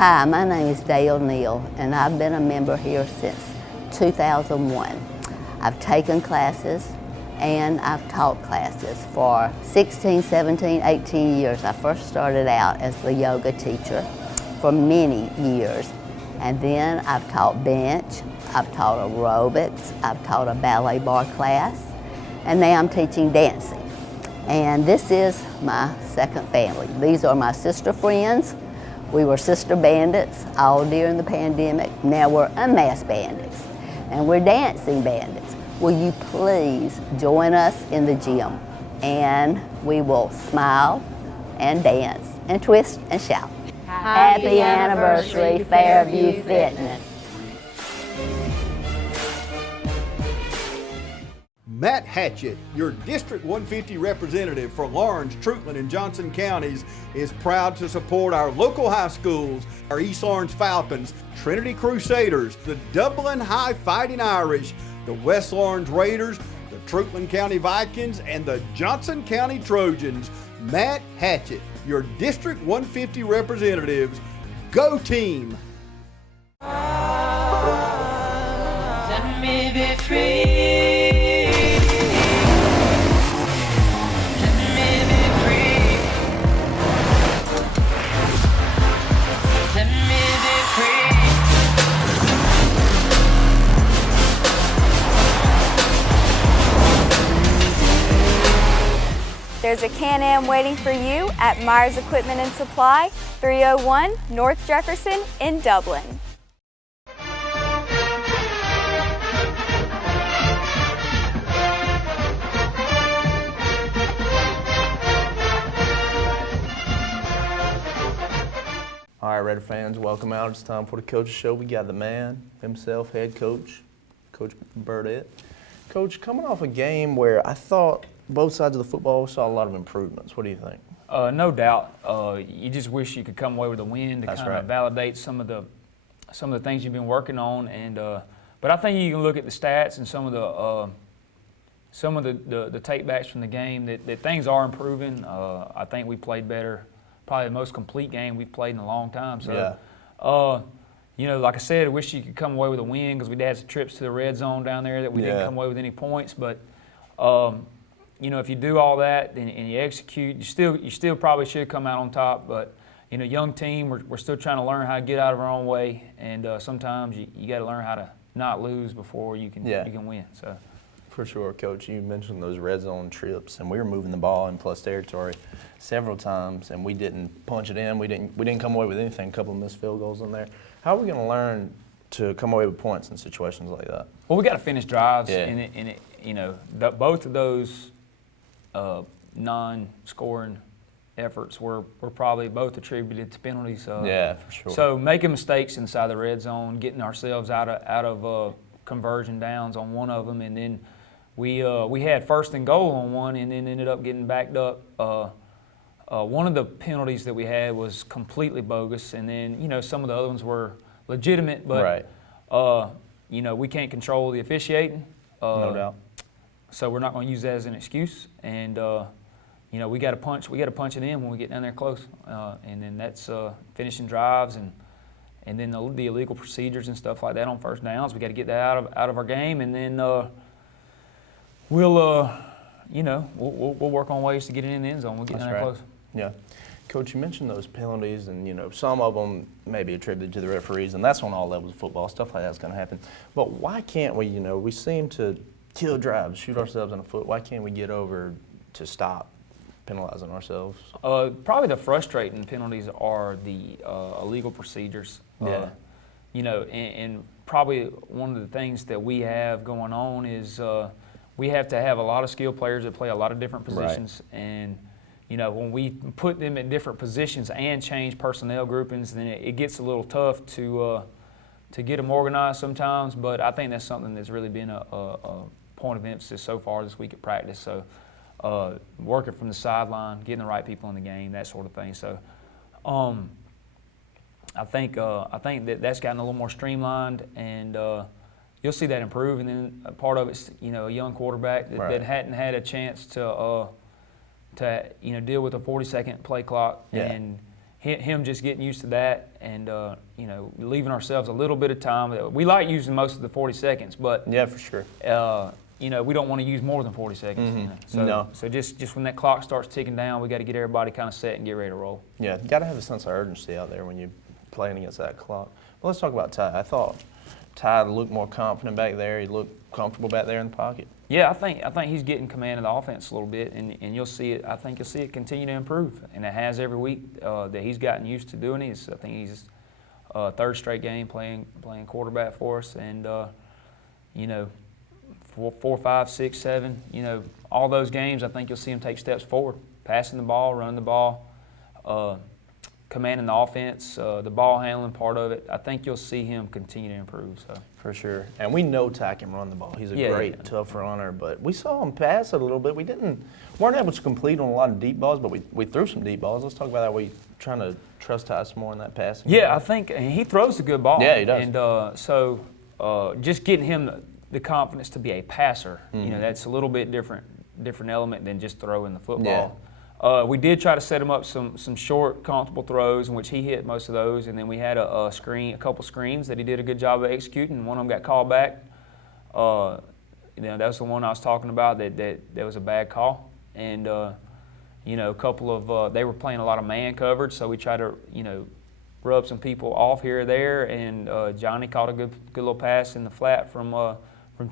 Hi, my name is Neal, and I've been a member here since 2001. I've taken classes and I've taught classes for 16, 17, 18 years. I first started out as the yoga teacher for many years, and then I've taught bench, I've taught aerobics, I've taught a ballet bar class, and now I'm teaching dancing. And this is my second family. These are my sister friends. We were sister bandits all during the pandemic. Now we're unmasked bandits, and we're dancing bandits. Will you please join us in the gym, and we will smile and dance and twist and shout. Happy anniversary, Fairview Fitness. Matt Hatchett, your District 150 representative for Lawrence, Truitland, and Johnson counties, is proud to support our local high schools, our East Lawrence Falcons, Trinity Crusaders, the Dublin High Fighting Irish, the West Lawrence Raiders, the Truitland County Vikings, and the Johnson County Trojans. Matt Hatchett, your District 150 representatives. Go team! Let me be free. There's a Can-Am waiting for you at Myers Equipment and Supply, 301 North Jefferson in Dublin. All right, Raider fans, welcome out. It's time for the Coach's Show. We got the man himself, head coach, Coach Burdett. Coach, coming off a game where I thought both sides of the football saw a lot of improvements. What do you think? No doubt. You just wish you could come away with a win to kind of validate some of the things you've been working on. And but I think you can look at the stats and some of the take backs from the game that things are improving. I think we played better, probably the most complete game we've played in a long time. So, yeah. You know, like I said, I wish you could come away with a win because we had some trips to the red zone down there that we didn't come away with any points. But you know, if you do all that and you execute, you still probably should come out on top. But you know, young team, we're still trying to learn how to get out of our own way, and sometimes you got to learn how to not lose before you can win. So. For sure, Coach. You mentioned those red zone trips, and we were moving the ball in plus territory several times, and we didn't punch it in. We didn't come away with anything. A couple of missed field goals in there. How are we going to learn to come away with points in situations like that? Well, we got to finish drives, Yeah. and you know, both of those non-scoring efforts were probably both attributed to penalties. Yeah, for sure. So making mistakes inside the red zone, getting ourselves out of conversion downs on one of them, and then we had first and goal on one, and then ended up getting backed up. One of the penalties that we had was completely bogus, and then you know some of the other ones were legitimate, but you know we can't control the officiating. No doubt. So we're not going to use that as an excuse, and you know we got to punch it in when we get down there close, and then that's finishing drives and then the illegal procedures and stuff like that on first downs. We got to get that out of our game, and then we'll work on ways to get it in the end zone. We'll get down there close. Yeah. Coach, you mentioned those penalties, and you know some of them may be attributed to the referees, and that's on all levels of football. Stuff like that's going to happen. But why can't we? You know, we seem to kill drives, shoot ourselves in the foot. Why can't we get over to stop penalizing ourselves? Probably the frustrating penalties are the illegal procedures. Yeah. You know, and probably one of the things that we have going on is we have to have a lot of skilled players that play a lot of different positions. Right. And, you know, when we put them in different positions and change personnel groupings, then it gets a little tough to get them organized sometimes. But I think that's something that's really been a point of emphasis so far this week at practice. So working from the sideline, getting the right people in the game, that sort of thing. So I think that's gotten a little more streamlined, and you'll see that improve. And then part of it's a young quarterback that hadn't had a chance to deal with a 40-second play clock, and him just getting used to that and, you know, leaving ourselves a little bit of time. We like using most of the 40 seconds, but Yeah, for sure. you know, we don't want to use more than 40 seconds. You know? So, No. so just when that clock starts ticking down, we got to get everybody kind of set and get ready to roll. Yeah, got to have a sense of urgency out there when you're playing against that clock. But let's talk about Ty. I thought Ty looked more confident back there. He looked comfortable back there in the pocket. Yeah, I think he's getting command of the offense a little bit, and you'll see it. I think you'll see it continue to improve, and it has every week that he's gotten used to doing it. I think he's third straight game playing quarterback for us, and you know, 4, 5, 6, 7, you know, all those games, I think you'll see him take steps forward, passing the ball, running the ball, commanding the offense, the ball handling part of it. I think you'll see him continue to improve. So. For sure. And we know Ty can run the ball. He's a Yeah, great, yeah. tough runner. But we saw him pass it a little bit. We weren't able to complete on a lot of deep balls, but we threw some deep balls. Let's talk about that. We trying to trust Ty some more in that passing. Yeah, game. I think and he throws a good ball. Yeah, he does. And so just getting him the confidence to be a passer, you know, that's a little bit different element than just throwing the football. We did try to set him up some short, comfortable throws in which he hit most of those, and then we had a couple screens that he did a good job of executing. One of them got called back. You know, that was the one I was talking about that was a bad call, and you know, a couple of they were playing a lot of man coverage, so we tried to, you know, rub some people off here or there, and Johnny caught a good little pass in the flat from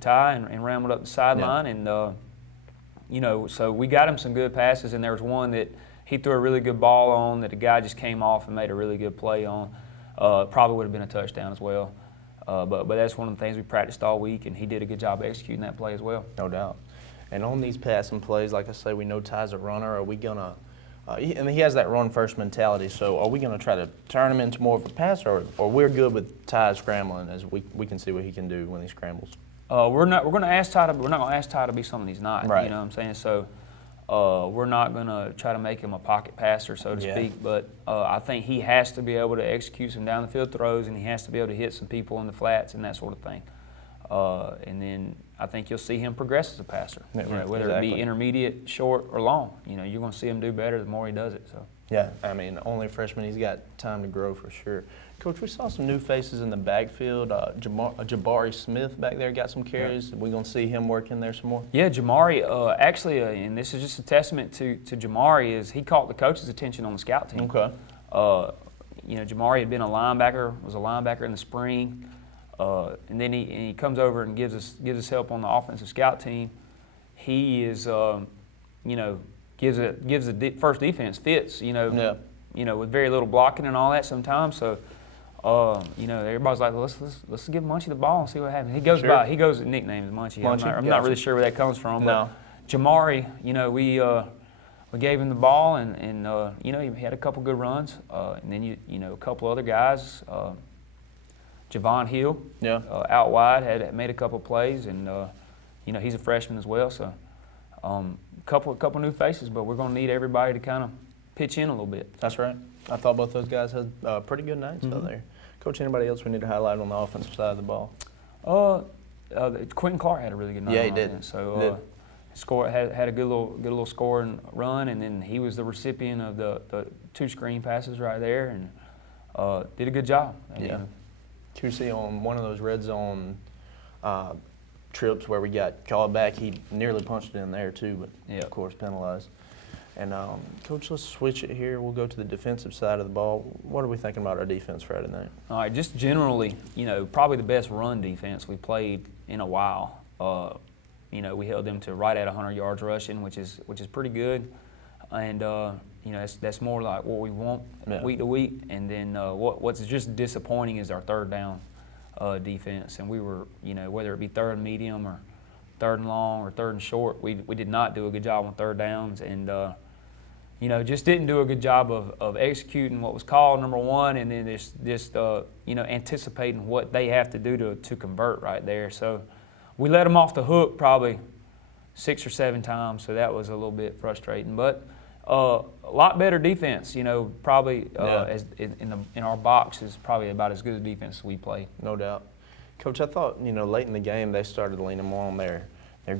Ty and rambled up the sideline, and you know, so we got him some good passes, and there was one that he threw a really good ball on that the guy just came off and made a really good play on. Probably would have been a touchdown as well, but that's one of the things we practiced all week, and he did a good job executing that play as well. No doubt. And on these passing plays, like I say, we know Ty's a runner. Are we gonna? And he has that run-first mentality. So are we going to try to turn him into more of a passer, or we're good with Ty scrambling as we can see what he can do when he scrambles? We're not going to ask Ty to be something he's not. Right. You know what I'm saying? So we're not going to try to make him a pocket passer, so to speak. But I think he has to be able to execute some down the field throws, and he has to be able to hit some people in the flats and that sort of thing. And then I think you'll see him progress as a passer, you know, whether it be intermediate, short, or long. You know, you're going to see him do better the more he does it. So. Yeah, I mean, only a freshman, he's got time to grow for sure. Coach, we saw some new faces in the backfield. Jabari Smith back there got some carries. We're going to see him work in there some more? Yeah, Jamari, actually, and this is just a testament to Jamari, is he caught the coach's attention on the scout team. Okay. You know, Jamari had been was a linebacker in the spring. And then he comes over and gives us help on the offensive scout team. He is, you know, gives the first defense fits, you know, with very little blocking and all that sometimes. So, you know, everybody's like, well, let's give Munchie the ball and see what happens. He goes his nickname is Munchie. I'm not really sure where that comes from. No. But Jamari, you know, we gave him the ball and you know, he had a couple good runs, and then you know, a couple other guys. Javon Hill, out wide, had made a couple plays, and you know, he's a freshman as well. So, couple new faces, but we're going to need everybody to kind of pitch in a little bit. That's right. I thought both those guys had pretty good nights out there. Coach, anybody else we need to highlight on the offensive side of the ball? Quinn Carr had a really good night. Yeah, he did. So, had a good little scoring run, and then he was the recipient of the 2 screen passes right there, and did a good job. Yeah. QC on one of those red zone trips where we got called back, he nearly punched it in there too, but of course penalized. And Coach, let's switch it here. We'll go to the defensive side of the ball. What are we thinking about our defense Friday night? All right, just generally, you know, probably the best run defense we played in a while. You know, we held them to right at 100 yards rushing, which is pretty good. And you know, that's more like what we want week to week. And then what's just disappointing is our third down defense. And we were, you know, whether it be third and medium or third and long or third and short, we did not do a good job on third downs. And you know, just didn't do a good job of executing what was called, number one, and then just you know, anticipating what they have to do to convert right there. So we let them off the hook probably 6 or 7 times, so that was a little bit frustrating. But a lot better defense, you know, probably as in our box is probably about as good a defense as we play. No doubt. Coach, I thought, you know, late in the game they started leaning more on their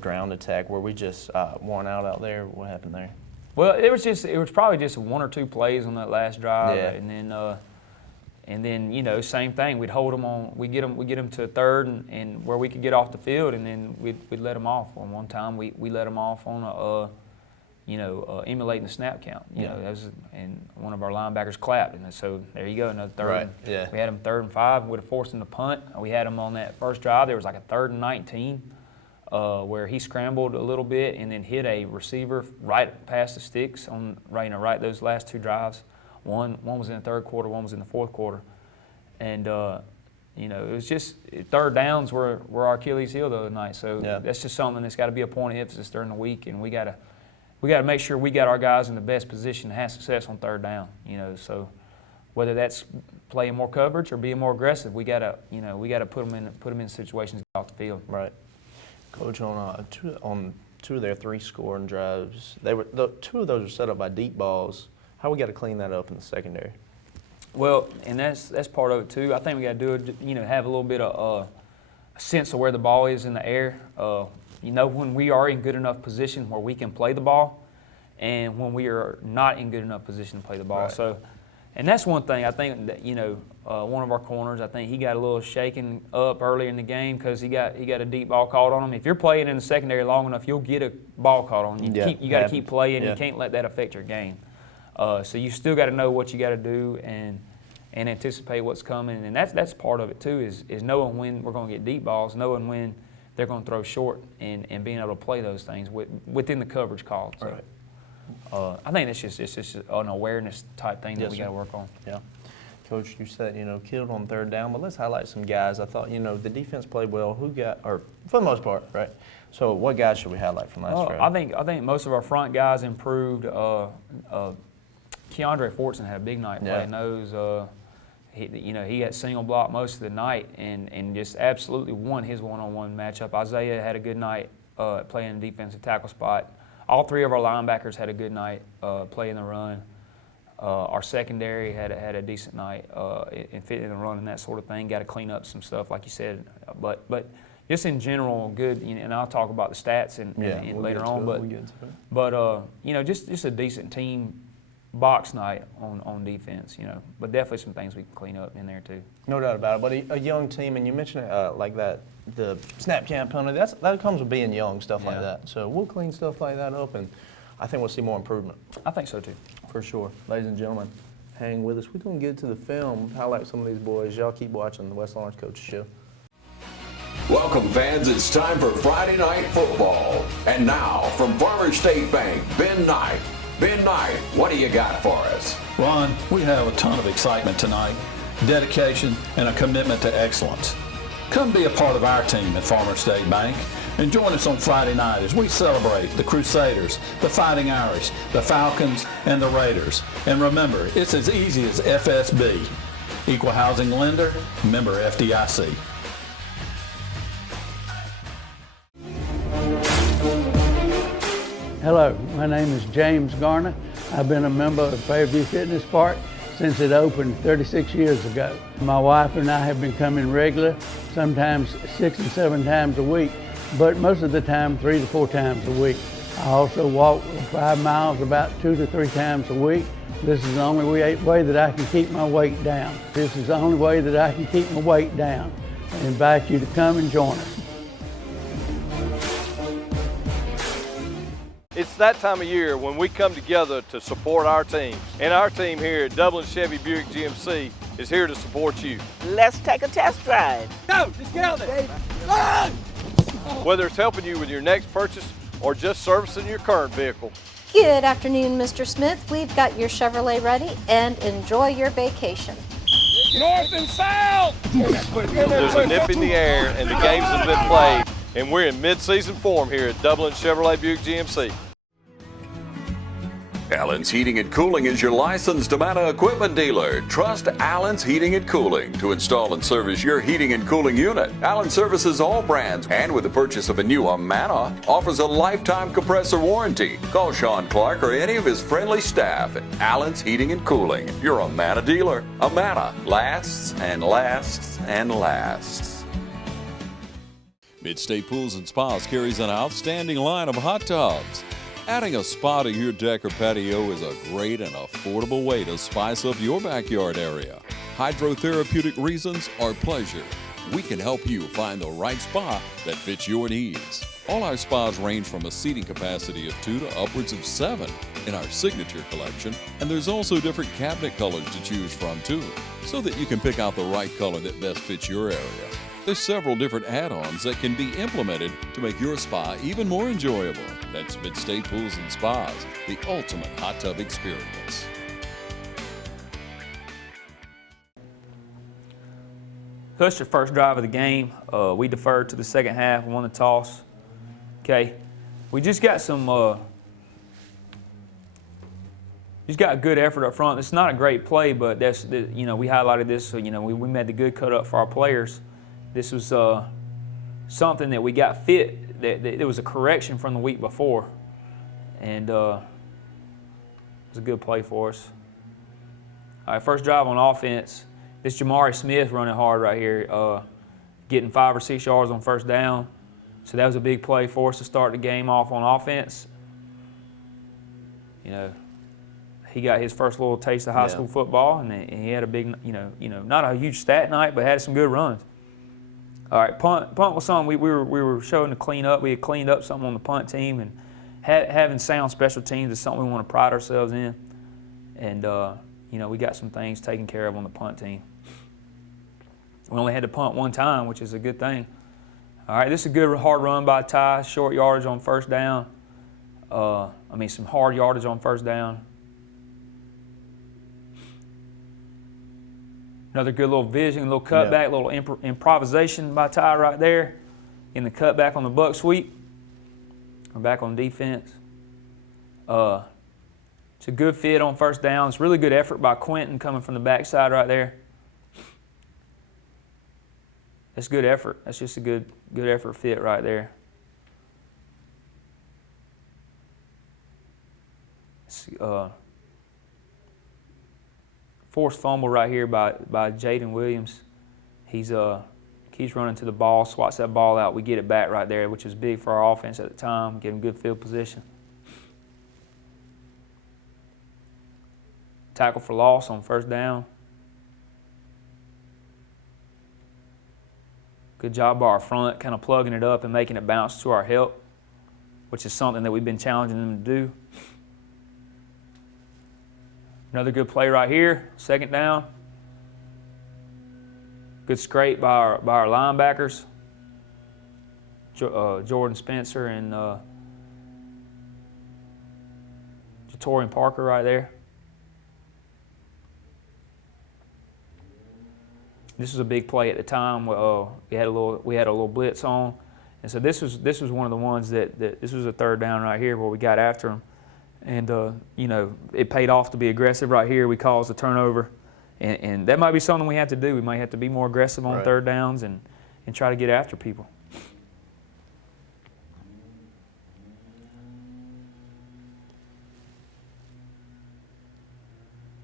ground attack. Were we just worn out there? What happened there? Well, it was probably just 1 or 2 plays on that last drive, Yeah. and then you know, same thing. We'd hold them on. We get them to 3rd and where we could get off the field, and then we'd let them off. On one time, we let them off on emulating the snap count. You know, that was, and one of our linebackers clapped, and so there you go, another 3rd. Right. Yeah. We had them 3rd and 5. We'd have forced them to punt. We had them on that first drive. There was like a 3rd and 19. Where he scrambled a little bit and then hit a receiver right past the sticks on right those last 2 drives. One was in the 3rd quarter, one was in the 4th quarter, and it was just 3rd downs were our Achilles heel the other night. So that's just something that's got to be a point of emphasis during the week, and we got to make sure we got our guys in the best position to have success on 3rd down. So whether that's playing more coverage or being more aggressive, we got to put them in situations to get off the field. Right. Coach, on 2 of their 3 scoring drives, 2 of those were set up by deep balls. How we got to clean that up in the secondary? Well, and that's part of it too. I think we got to do it. Have a little bit of a sense of where the ball is in the air. When we are in good enough position where we can play the ball, and when we are not in good enough position to play the ball. Right. So, and that's one thing I think that one of our corners, I think he got a little shaken up early in the game because he got a deep ball called on him. If you're playing in the secondary long enough, you'll get a ball called on you. You got to keep playing. Yeah. You can't let that affect your game. So you still got to know what you got to do and anticipate what's coming. And that's part of it too, is knowing when we're going to get deep balls, knowing when they're going to throw short, and being able to play those things within the coverage call. So, Right. I think it's just an awareness type thing that we got to work on. Yeah. Coach, you said, killed on 3rd down, but let's highlight some guys. I thought, the defense played well. For the most part, right? So what guys should we highlight from last Friday? I think most of our front guys improved. Keandre Fortson had a big night playing those. He had single block most of the night and just absolutely won his one-on-one matchup. Isaiah had a good night playing the defensive tackle spot. All 3 of our linebackers had a good night playing the run. Our secondary had a decent night in fitting the run and that sort of thing. Got to clean up some stuff, like you said. But just in general, good. And I'll talk about the stats later on. But just a decent team box night on defense. But definitely some things we can clean up in there too. No doubt about it. But a young team, and you mentioned it like that, the snap count penalty. That comes with being young, stuff like that. So we'll clean stuff like that up, and I think we'll see more improvement. I think so too. For sure. Ladies and gentlemen, hang with us. We're going to get to the film, highlight some of these boys. Y'all keep watching the West Lawrence Coach Show. Welcome, fans. It's time for Friday Night Football. And now, from Farmers State Bank, Ben Knight. Ben Knight, what do you got for us? Ron, we have a ton of excitement tonight, dedication, and a commitment to excellence. Come be a part of our team at Farmers State Bank and join us on Friday night as we celebrate the Crusaders, the Fighting Irish, the Falcons, and the Raiders. And remember, it's as easy as FSB. Equal Housing Lender, member FDIC. Hello, my name is James Garner. I've been a member of Fairview Fitness Park since it opened 36 years ago. My wife and I have been coming regular, sometimes 6 and 7 times a week, but most of the time 3 to 4 times a week. I also walk 5 miles about 2 to 3 times a week. This is the only way that I can keep my weight down. This is the only way that I can keep my weight down. I invite you to come and join us. It's that time of year when we come together to support our teams. And our team here at Dublin Chevy Buick GMC is here to support you. Let's take a test drive. Go! Just get out there! Run! Whether it's helping you with your next purchase or just servicing your current vehicle. Good afternoon, Mr. Smith. We've got your Chevrolet ready, and enjoy your vacation. North and south! There's a nip in the air and the games have been played. And we're in mid-season form here at Dublin Chevrolet Buick GMC. Allen's Heating and Cooling is your licensed Amana equipment dealer. Trust Allen's Heating and Cooling to install and service your heating and cooling unit. Allen services all brands, and with the purchase of a new Amana, offers a lifetime compressor warranty. Call Sean Clark or any of his friendly staff at Allen's Heating and Cooling, your Amana dealer. Amana lasts and lasts and lasts. Midstate Pools and Spas carries an outstanding line of hot tubs. Adding a spa to your deck or patio is a great and affordable way to spice up your backyard area. Hydrotherapeutic reasons or pleasure, we can help you find the right spa that fits your needs. All our spas range from a seating capacity of 2 to upwards of 7 in our signature collection, and there's also different cabinet colors to choose from too, so that you can pick out the right color that best fits your area. There's several different add-ons that can be implemented to make your spa even more enjoyable. That's Mid-State Pools and Spas, the ultimate hot tub experience. That's the first drive of the game. We deferred to the second half, won the toss. Okay, we just got some. Just got a good effort up front. It's not a great play, but that's we highlighted this. So we made the good cut up for our players. This was something that we got fit. That was a correction from the week before, and it was a good play for us. All right, first drive on offense. This Jabari Smith running hard right here, getting 5 or 6 yards on first down. So that was a big play for us to start the game off on offense. He got his first little taste of high school football, and he had a big, not a huge stat night, but had some good runs. All right, punt was something we were showing to clean up. We had cleaned up something on the punt team, and having sound special teams is something we want to pride ourselves in. And we got some things taken care of on the punt team. We only had to punt one time, which is a good thing. All right, this is a good hard run by Ty. Short yardage on first down. Some hard yardage on first down. Another good little vision, a little cutback, little improvisation by Ty right there. In the cutback on the buck sweep. We're back on defense. It's a good fit on first down. It's really good effort by Quentin coming from the backside right there. That's good effort. That's just a good effort fit right there. Forced fumble right here by Jaden Williams. He's keeps running to the ball, swats that ball out. We get it back right there, which was big for our offense at the time. Give him good field position. Tackle for loss on first down. Good job by our front, kind of plugging it up and making it bounce to our help, which is something that we've been challenging them to do. Another good play right here, second down. Good scrape by our linebackers, Jordan Spencer and Jatorian Parker right there. This was a big play at the time. We had a little blitz on, and so this was one of the ones that this was a third down right here where we got after him, and it paid off to be aggressive right here. We caused a turnover, and that might be something we have to do. We might have to be more aggressive on third downs and try to get after people.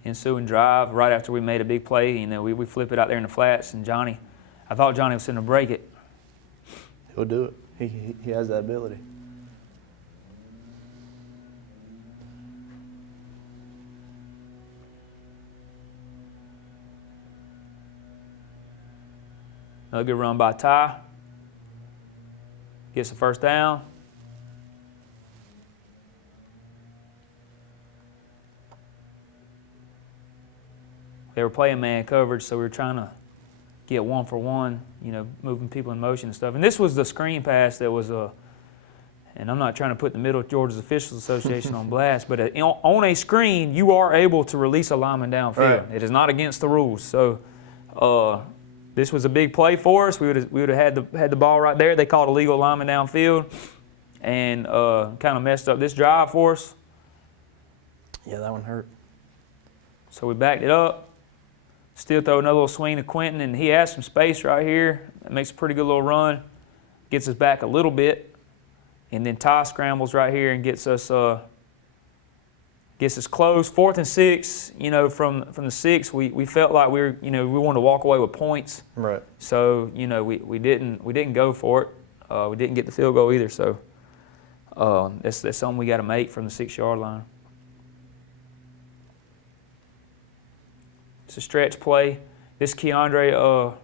Ensuing drive, right after we made a big play, we flip it out there in the flats, and I thought Johnny was going to break it. He'll do it. He has that ability. Another good run by Ty. Gets the first down. They were playing man coverage, so we were trying to get 1-for-1, moving people in motion and stuff. And this was the screen pass that was and I'm not trying to put the Middle Georgia Officials Association on blast, but on a screen, you are able to release a lineman downfield. Right. It is not against the rules. So this was a big play for us. We would have had the ball right there. They called illegal lineman downfield and kind of messed up this drive for us. Yeah, that one hurt. So we backed it up. Still throw another little swing to Quentin, and he has some space right here. That makes a pretty good little run. Gets us back a little bit. And then Ty scrambles right here and gets us close. 4th and 6, from the 6, we felt like we wanted to walk away with points. Right. So, we didn't go for it. We didn't get the field goal either. So That's something we got to make from the 6-yard line. It's a stretch play. This Keandre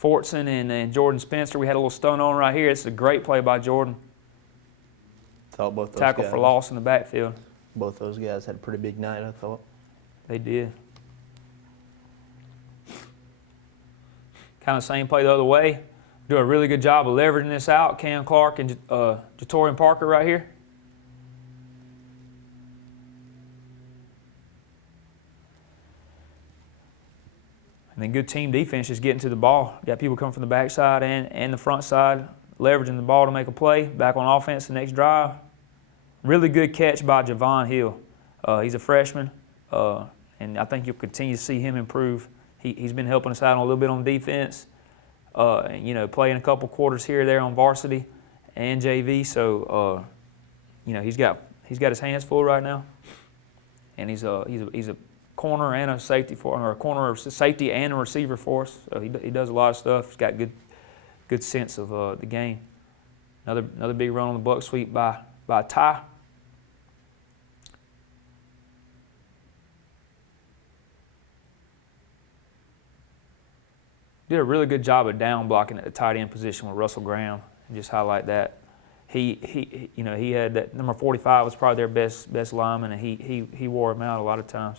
Fortson and Jordan Spencer, we had a little stun on right here. It's a great play by Jordan. Thought both those Tackle guys, for loss in the backfield. Both those guys had a pretty big night, I thought. They did. Kind of same play the other way. Do a really good job of leveraging this out. Cam Clark and Jatorian Parker right here. And then good team defense just getting to the ball. Got people coming from the backside and the front side, leveraging the ball to make a play. Back on offense the next drive. Really good catch by Javon Hill. He's a freshman, and I think you'll continue to see him improve. He's been helping us out a little bit on defense. Playing a couple quarters here or there on varsity and JV. So, he's got his hands full right now, and he's a corner and a safety safety and a receiver for us. So he does a lot of stuff. He's got good sense of the game. Another big run on the buck sweep by Ty. Did a really good job of down blocking at the tight end position with Russell Graham. And just highlight that. He had that number 45 was probably their best lineman, and he wore him out a lot of times.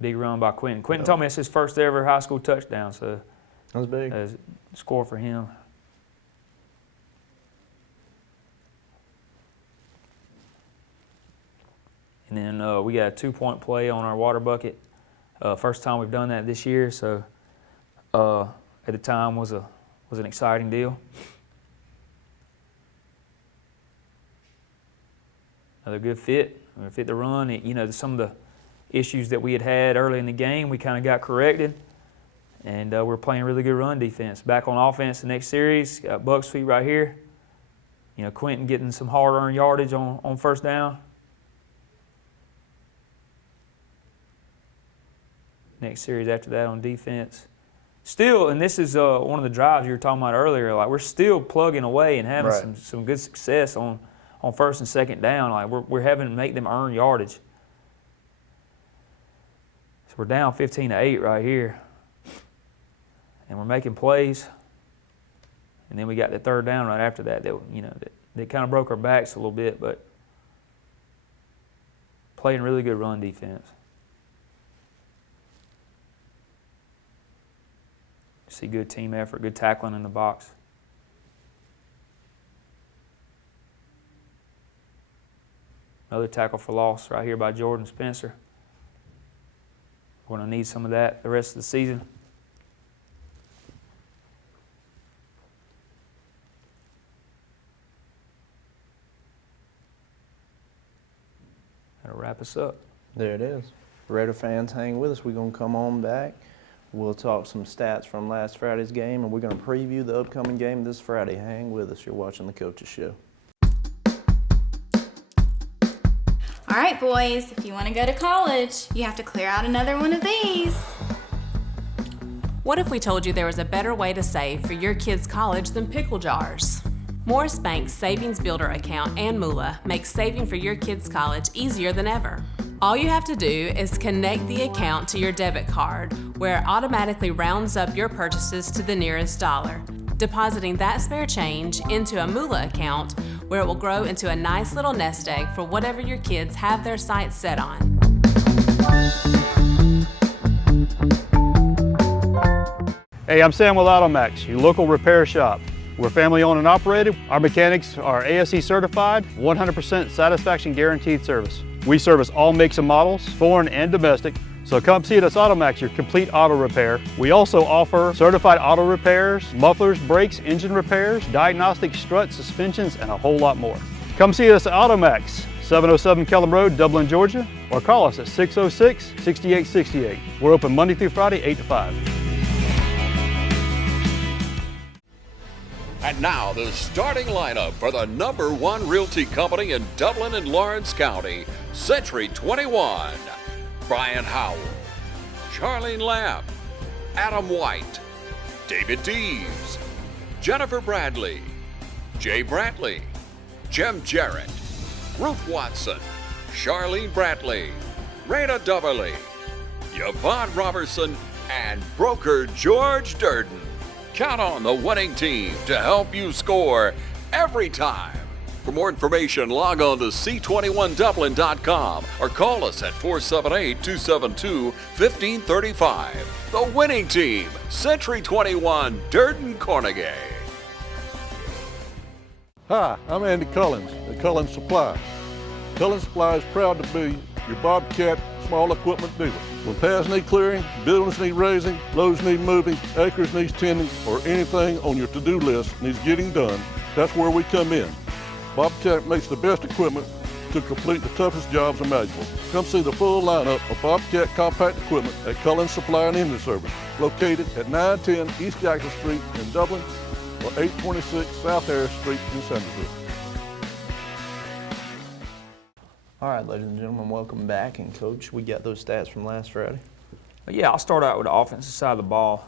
Big run by Quentin. Quentin told me it's his first ever high school touchdown, so that's big. That's a score for him. And then we got a 2-point play on our water bucket. First time we've done that this year, so at the time was an exciting deal. Another good fit. We fit the run. Some of the issues that we had early in the game, we kind of got corrected, and we're playing really good run defense. Back on offense the next series, got Buck's feet right here. Quentin getting some hard-earned yardage on first down. Next series after that on defense. Still, and this is one of the drives you were talking about earlier, like we're still plugging away and having some good success on first and second down. Like we're having to make them earn yardage. So we're down 15-8 right here. And we're making plays. And then we got the third down right after that. That kind of broke our backs a little bit, but playing really good run defense. See good team effort, good tackling in the box. Another tackle for loss right here by Jordan Spencer. We're going to need some of that the rest of the season. That'll wrap us up. There it is. Raider fans, hang with us. We're going to come on back. We'll talk some stats from last Friday's game, and we're going to preview the upcoming game this Friday. Hang with us. You're watching The Coaches Show. All right, boys, if you want to go to college, you have to clear out another one of these. What if we told you there was a better way to save for your kids' college than pickle jars? Morris Bank's Savings Builder account and moolah makes saving for your kids' college easier than ever. All you have to do is connect the account to your debit card, where it automatically rounds up your purchases to the nearest dollar, depositing that spare change into a moolah account where it will grow into a nice little nest egg for whatever your kids have their sights set on. Hey, I'm Sam with AutoMax, your local repair shop. We're family owned and operated. Our mechanics are ASE certified, 100% satisfaction guaranteed service. We service all makes and models, foreign and domestic. So come see us at AutoMax, your complete auto repair. We also offer certified auto repairs, mufflers, brakes, engine repairs, diagnostic struts, suspensions, and a whole lot more. Come see us at AutoMax, 707 Kellum Road, Dublin, Georgia, or call us at 606-6868. We're open Monday through Friday, 8 to 5. And now the starting lineup for the #1 realty company in Dublin and Lawrence County, Century 21. Brian Howell, Charlene Lamb, Adam White, David Deves, Jennifer Bradley, Jay Brantley, Jim Jarrett, Ruth Watson, Charlene Brantley, Raina Duberly, Yvonne Robertson, and broker George Durden. Count on the winning team to help you score every time. For more information, log on to c21dublin.com or call us at 478-272-1535. The winning team, Century 21, Durden Carnegie. Hi, I'm Andy Cullins at Cullins Supply. Cullins Supply is proud to be your Bobcat small equipment dealer. When paths need clearing, buildings need raising, roads need moving, acres needs tending, or anything on your to-do list needs getting done, that's where we come in. Bobcat makes the best equipment to complete the toughest jobs imaginable. Come see the full lineup of Bobcat compact equipment at Cullins Supply and Engine Service, located at 910 East Jackson Street in Dublin or 826 South Harris Street in Sandersville. All right, ladies and gentlemen, welcome back. And Coach, we got those stats from last Friday. Yeah, I'll start out with the offensive side of the ball.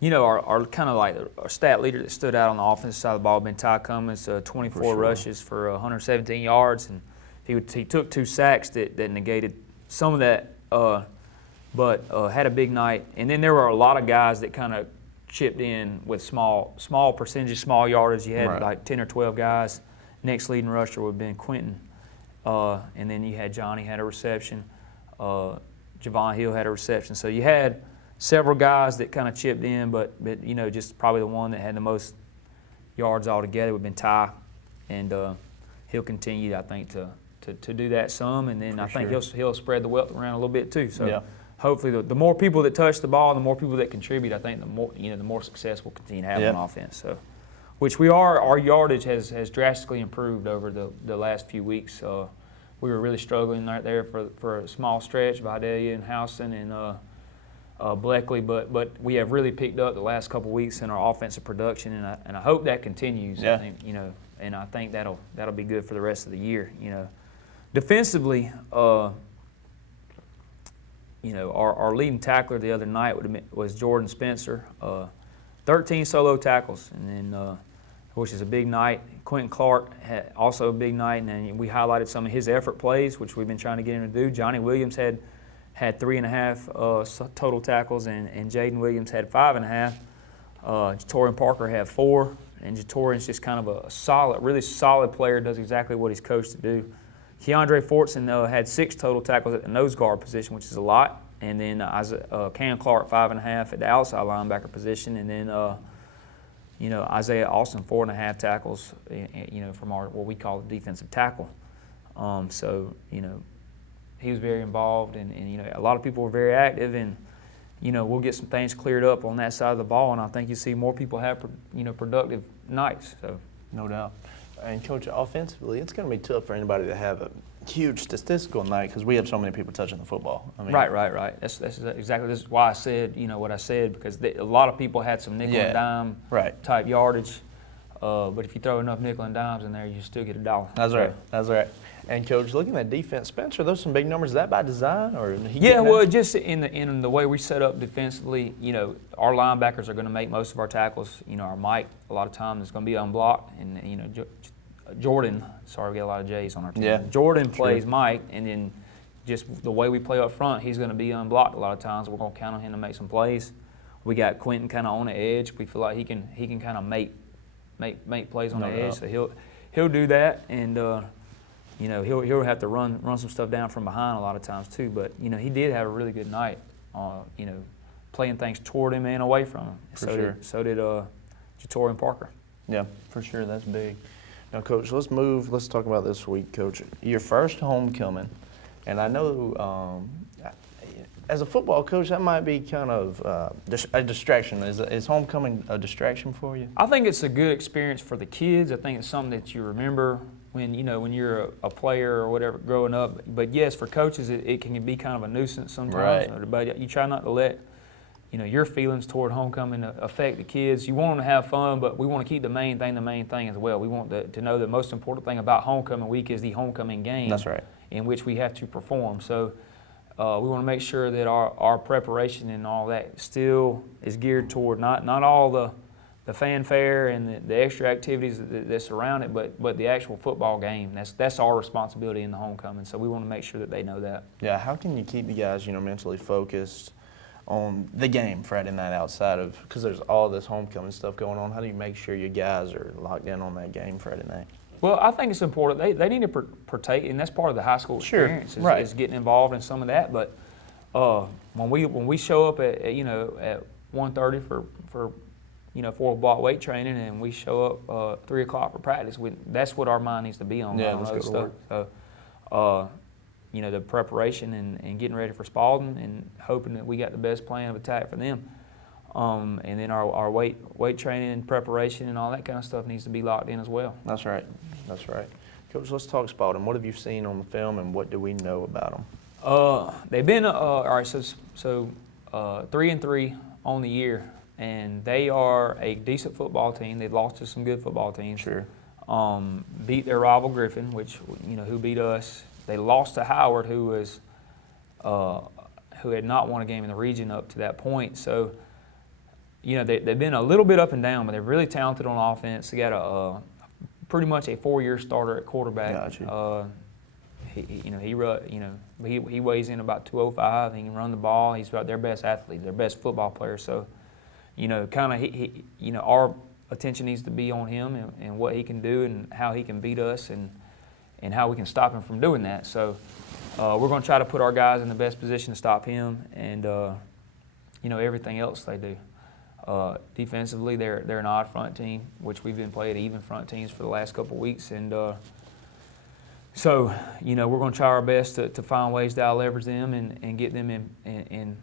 You know, our kind of like our stat leader that stood out on the offensive side of the ball has been Ty Cummins, 24 rushes for 117 yards, and he took 2 sacks that negated some of that, but had a big night. And then there were a lot of guys that kind of chipped in with small percentages, small yardage. You had like 10 or 12 guys. Next leading rusher would have been Quentin, and then you had Johnny had a reception. Javon Hill had a reception. So you had several guys that kind of chipped in, but you know, just probably the one that had the most yards altogether would have been Ty, and he'll continue, I think, to do that some, and then I think he'll spread the wealth around a little bit too. So hopefully, the more people that touch the ball, and the more people that contribute, I think the more success we'll continue to have on offense. So, which we are, our yardage has drastically improved over the last few weeks. We were really struggling right there for a small stretch, Vidalia and Houston and Bleckley, but we have really picked up the last couple of weeks in our offensive production, and I hope that continues. I think, and I think that'll be good for the rest of the year. Defensively, our leading tackler the other night was Jordan Spencer, 13 solo tackles, and then which is a big night. Quinn Carr had also a big night, and then we highlighted some of his effort plays, which we've been trying to get him to do. Johnny Williams had 3.5 total tackles, and Jaden Williams had 5.5. Jatorian Parker had 4, and Jatorian's just kind of a really solid player, does exactly what he's coached to do. Keandre Fortson had 6 total tackles at the nose guard position, which is a lot, and then Cam Clark 5.5 at the outside linebacker position, and then Isaiah Austin 4.5 tackles, from what we call the defensive tackle. He was very involved, and a lot of people were very active, and we'll get some things cleared up on that side of the ball, and I think you see more people have productive nights. So no doubt. And Coach, offensively, it's going to be tough for anybody to have a huge statistical night because we have so many people touching the football. I mean, right. That's exactly this is why I said what I said, because a lot of people had some nickel and dime type yardage. But if you throw enough nickel and dimes in there, you still get $1. That's right. That's right. And Coach, looking at defense, Spencer, those some big numbers. Is that by design, or just in the way we set up defensively, our linebackers are going to make most of our tackles. Our Mike a lot of times is going to be unblocked, and Jordan. Sorry, we got a lot of J's on our team. Yeah. Jordan plays Mike, and then just the way we play up front, he's going to be unblocked a lot of times. We're going to count on him to make some plays. We got Quentin kind of on the edge. We feel like he can kind of make plays on the edge, so he'll do that, and he'll have to run some stuff down from behind a lot of times too. But he did have a really good night, playing things toward him and away from him. So did Jatorian Parker. Yeah, for sure, that's big. Now, Coach, let's talk about this week, Coach. Your first homecoming, and I know as a football coach, that might be kind of a distraction. Is homecoming a distraction for you? I think it's a good experience for the kids. I think it's something that you remember when you're a player or whatever growing up. But yes, for coaches, it can be kind of a nuisance sometimes. Right. But you try not to let your feelings toward homecoming affect the kids. You want them to have fun, but we want to keep the main thing as well. We want to know the most important thing about homecoming week is the homecoming game. That's right. In which we have to perform. So we want to make sure that our preparation and all that still is geared toward not all the fanfare and the extra activities that surround it, but the actual football game. That's our responsibility in the homecoming. So we want to make sure that they know that. Yeah, how can you keep the guys, mentally focused on the game Friday night outside of, because there's all this homecoming stuff going on? How do you make sure your guys are locked in on that game Friday night? Well, I think it's important. They need to partake, and that's part of the high school experience. Sure, right. Is getting involved in some of that. But when we show up at 1:30 for 4 block weight training, and we show up 3 o'clock for practice, that's what our mind needs to be on. Yeah, on let's those go to stuff. So, the preparation and getting ready for Spalding and hoping that we got the best plan of attack for them. And then our weight training and preparation and all that kind of stuff needs to be locked in as well. That's right. That's right. Coach, let's talk Spalding. What have you seen on the film, and what do we know about them? They've been all right. So 3-3 on the year, and they are a decent football team. They've lost to some good football teams. Sure. Beat their rival Griffin, which who beat us. They lost to Howard, who had not won a game in the region up to that point. So, they've been a little bit up and down, but they're really talented on offense. They got pretty much a 4-year starter at quarterback. Gotcha. He weighs in about 205. He can run the ball. He's about their best athlete, their best football player. So, our attention needs to be on him and what he can do and how he can beat us and how we can stop him from doing that. So, we're going to try to put our guys in the best position to stop him and everything else they do. Defensively, they're an odd front team, which we've been playing even front teams for the last couple of weeks, and so we're going to try our best to find ways to out-leverage them and get them in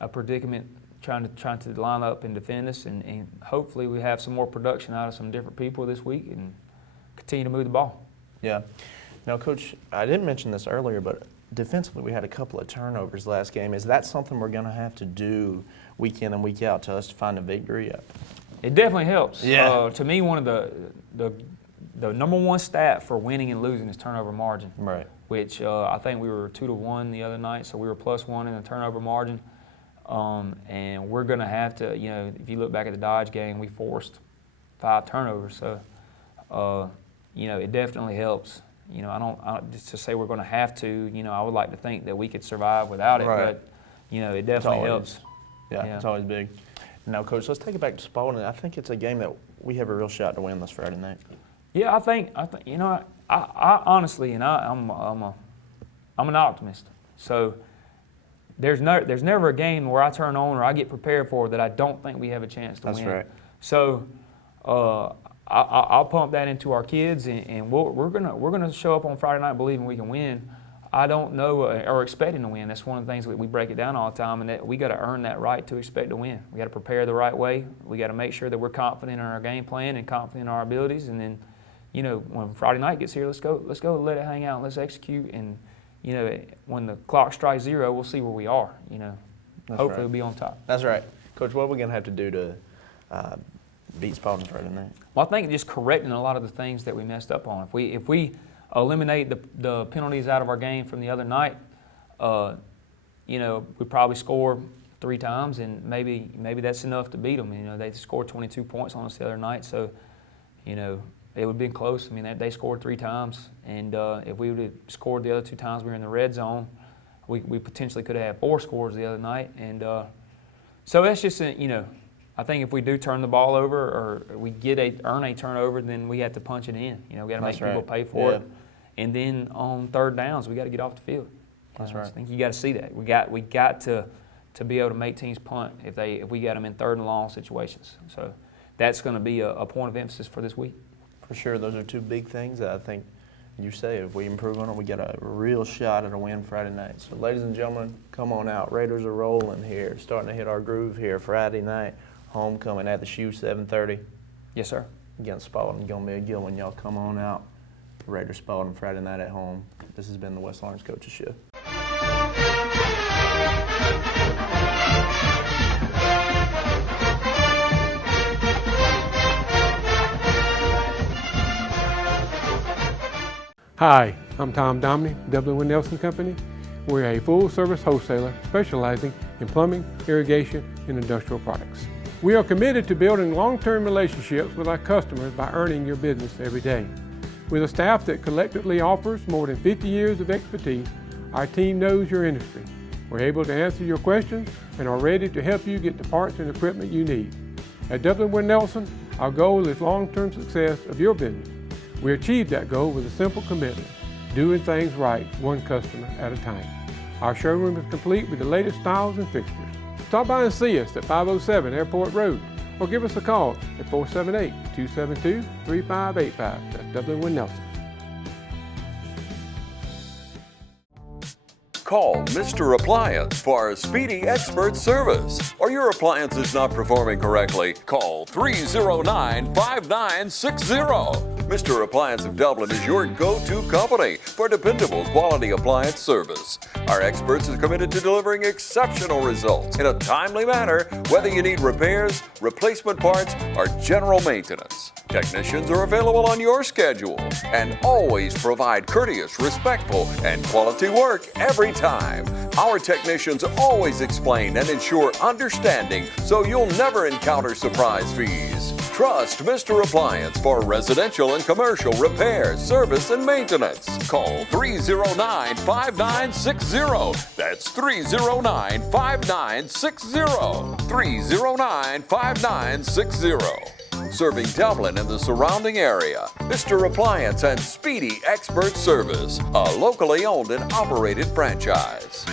a predicament, trying to line up and defend us, and hopefully we have some more production out of some different people this week and continue to move the ball. Yeah. Now, Coach, I didn't mention this earlier, but defensively we had a couple of turnovers last game. Is that something we're going to have to do week in and week out to us to find a victory? It definitely helps. Yeah. To me, one of the number one stat for winning and losing is turnover margin. Right. Which I think we were 2-1 the other night, so we were +1 in the turnover margin. And we're going to have to, if you look back at the Dodge game, we forced 5 turnovers. So, it definitely helps. I don't just to say we're going to have to. I would like to think that we could survive without it, right. but it definitely helps. Yeah, it's always big. Now, Coach, let's take it back to Spalding. I think it's a game that we have a real shot to win this Friday night. Yeah, I think I honestly, and I'm an optimist. So there's never a game where I turn on or I get prepared for that I don't think we have a chance to win. That's right. So I'll pump that into our kids, and we're gonna show up on Friday night believing we can win. I don't know or expecting to win. That's one of the things that we break it down all the time, and that we got to earn that right to expect to win. We got to prepare the right way. We got to make sure that we're confident in our game plan and confident in our abilities, and then, when Friday night gets here, let's go let it hang out and let's execute. And when the clock strikes 0, we'll see where we are. Hopefully right. we'll be on top. That's right, Coach. What are we gonna have to do to beat Spalding Friday night? Well, I think just correcting a lot of the things that we messed up on. If we eliminate the penalties out of our game from the other night, we probably score 3 times, and maybe that's enough to beat them. They scored 22 points on us the other night, so it would have been close. They scored 3 times, and if we would have scored the other 2 times we were in the red zone, we potentially could have had 4 scores the other night. And so that's just I think if we do turn the ball over or we earn a turnover, then we have to punch it in. We got to make people pay for it. And then on 3rd downs, we got to get off the field. That's right. I think you got to see that. We got to be able to make teams punt if we got them in 3rd and long situations. So that's going to be a point of emphasis for this week. For sure, those are 2 big things that I think you say if we improve on it, we got a real shot at a win Friday night. So, ladies and gentlemen, come on out. Raiders are rolling here, starting to hit our groove here Friday night. Homecoming at the Shoe, 7:30. Yes, sir. Against Spalding. Going to be a good one. Y'all come on out. Raiders Spalding Friday night at home. This has been the West Lawrence Coaches Show. Hi, I'm Tom Domney, W. Nelson Company. We're a full-service wholesaler specializing in plumbing, irrigation, and industrial products. We are committed to building long-term relationships with our customers by earning your business every day. With a staff that collectively offers more than 50 years of expertise, our team knows your industry. We're able to answer your questions and are ready to help you get the parts and equipment you need. At Dublin Wood Nelson, our goal is long-term success of your business. We achieve that goal with a simple commitment, doing things right, one customer at a time. Our showroom is complete with the latest styles and fixtures. Stop by and see us at 507 Airport Road or give us a call at 478-272-3585. That's Dublin Wood Nelson. Call Mr. Appliance for a speedy expert service. Or your appliance is not performing correctly, call 309-5960. Mr. Appliance of Dublin is your go-to company for dependable quality appliance service. Our experts are committed to delivering exceptional results in a timely manner, whether you need repairs, replacement parts, or general maintenance. Technicians are available on your schedule and always provide courteous, respectful, and quality work every time. Our technicians always explain and ensure understanding so you'll never encounter surprise fees. Trust Mr. Appliance for residential and commercial repair, service, and maintenance. Call 309-5960. That's 309-5960. 309-5960. Serving Dublin and the surrounding area. Mr. Appliance and Speedy Expert Service, a locally owned and operated franchise.